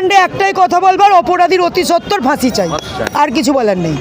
কাণ্ডে একটাই কথা বলবার, অপরাধীর অতি সত্বর ফাঁসি চাই, আর কিছু বলার নেই।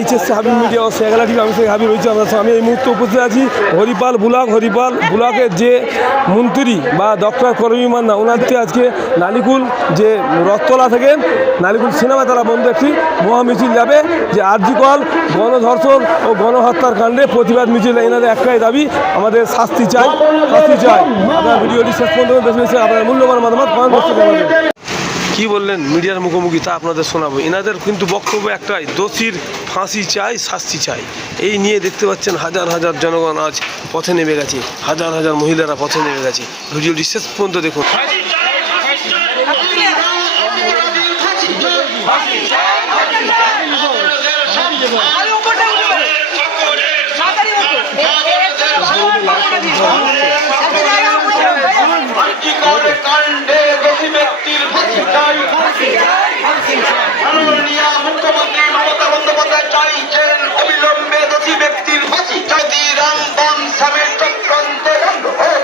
এইচএসসি হাবিব মিডিয়া ও শেখালা টিভি, আমি শেখ হাবিব রয়েছি। আমি এই মুহূর্তে উপস্থিত আছি হরিপাল ব্লকের যে মন্ত্রী বা ডক্টর করবী মান্না, ওনার থেকে আজকে নালিকুল যে রথতলা থেকে নালিকুল সিনেমা তারা বন্ধ একটি মহামিছিল যাবে, যে আরজিকর গণধর্ষণ ও গণহত্যার কাণ্ডে প্রতিবাদ মিছিল। এনাদের একটাই দাবি, আমাদের শাস্তি চাই। আপনার ভিডিওটি শেষ পর্যন্ত বেশি বেশি আপনার মূল্যবান মতামত কমেন্ট করতে পারবেন। কি বললেন মিডিয়ার মুখোমুখি তা আপনাদের শোনাবো। এনাদের কিন্তু বক্তব্য একটাই, দোষীর ফাঁসি চাই, শাস্তি চাই। এই নিয়ে দেখতে পাচ্ছেন হাজার হাজার জনগণ আজ পথে নেমে গেছে, হাজার হাজার মহিলারা পথে নেমে গেছে। ভিডিওটি শেষ পর্যন্ত দেখুন। মুখ্যমন্ত্রী মমতা বন্দ্যোপাধ্যায় চাইছেন অবিলম্বে দোষী ব্যক্তির ফাঁসি। যদি রামবন সামের চক্রান্তে বন্ধ হোক।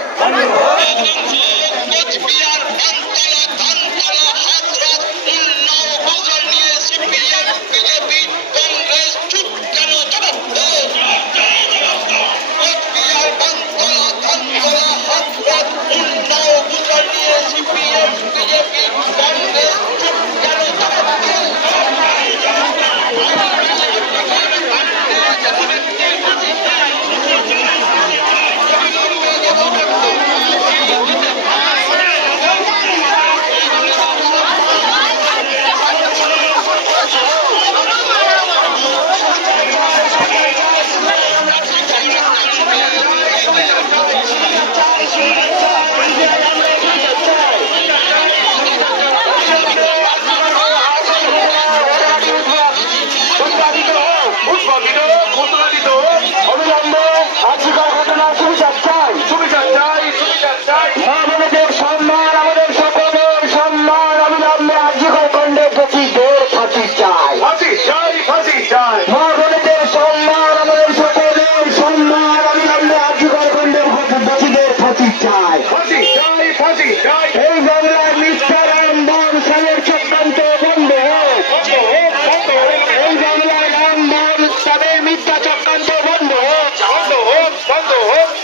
এই বাংলার মিথ্যা রামবন সামের চক্রান্ত বন্ধ হোক। এই বাংলার রামবন সামের মিথ্যা চক্রান্ত বন্ধ হোক।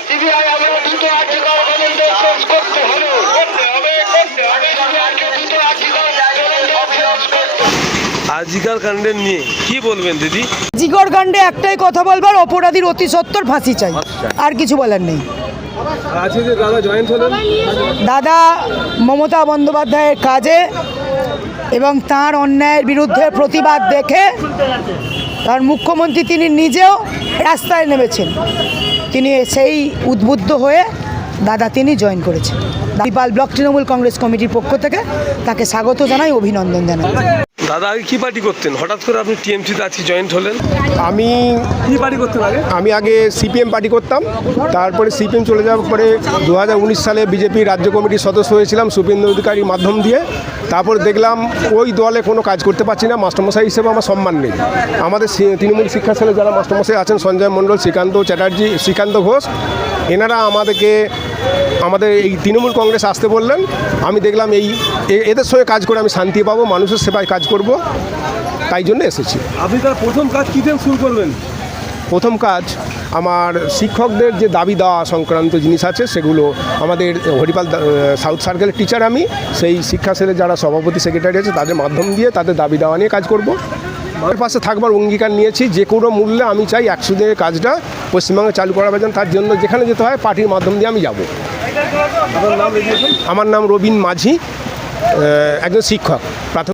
সিবিআই আমরা দ্রুত আর্থিকর তদন্ত শেষ করতে হবে। আজিকার কাণ্ডের নিয়ে কি বলবেন দিদি? জিগর কাণ্ডে একটাই কথা বলবার, অপরাধীর অতি সত্বর ফাঁসি চাই, আর কিছু বলার নেই। আজকে যে দাদা জয়েন্ট হলেন, দাদা মমতা বন্দ্যোপাধ্যায়ের কাজে এবং তার অন্যায়ের বিরুদ্ধে প্রতিবাদ দেখে তার মুখ্যমন্ত্রী তিনি নিজেও রাস্তায় নেমেছেন। তিনি সেই উদ্বুদ্ধ হয়ে দাদা তিনি জয়েন করেছেন। হরিপাল ব্লক তৃণমূল কংগ্রেস কমিটির পক্ষ থেকে তাকে স্বাগত জানাই, অভিনন্দন জানাই। দাদা আগে কী পার্টি করতেন, হঠাৎ করে আপনি টিএমসিতে আজকে জয়েন্ট হলেন? আমি কী পার্টি করতেন আগে? আমি আগে সিপিএম পার্টি করতাম, তারপরে সিপিএম চলে যাওয়ার পরে 2019 সালে বিজেপি রাজ্য কমিটির সদস্য হয়েছিলাম শুভেন্দু অধিকারীর মাধ্যম দিয়ে। তারপর দেখলাম ওই দলে কোনো কাজ করতে পারছি না, মাস্টারমশাই হিসেবে আমার সম্মান নেই। আমাদের তৃণমূল শিক্ষা সেলে যারা মাস্টারমশাই আছেন, সঞ্জয় মণ্ডল, শ্রীকান্ত চ্যাটার্জি, শ্রীকান্ত ঘোষ, এনারা আমাদের এই তৃণমূল কংগ্রেস আসতে বললেন। আমি দেখলাম এদের সঙ্গে কাজ করে আমি শান্তি পাবো, মানুষের সেবায় কাজ করব, তাই জন্য এসেছি। আপনি তার প্রথম কাজ কী দিয়ে শুরু করবেন? প্রথম কাজ আমার শিক্ষকদের যে দাবি দেওয়া সংক্রান্ত জিনিস আছে সেগুলো আমাদের হরিপাল সাউথ সার্কেলের টিচার আমি সেই শিক্ষা সেলের যারা সভাপতি সেক্রেটারি আছে তাদের মাধ্যম দিয়ে তাদের দাবি দেওয়া নিয়ে কাজ করব। আমার পাশে থাকবার অঙ্গীকার নিয়েছি, যে কোনো মূল্যে আমি চাই 100 দিনের কাজটা পশ্চিমবঙ্গে চালু করা যান, তার জন্য যেখানে যেতে হয় পার্টির মাধ্যম দিয়ে আমি যাব। আমার নাম রবীন মাঝি, একজন শিক্ষক প্রাথমিক।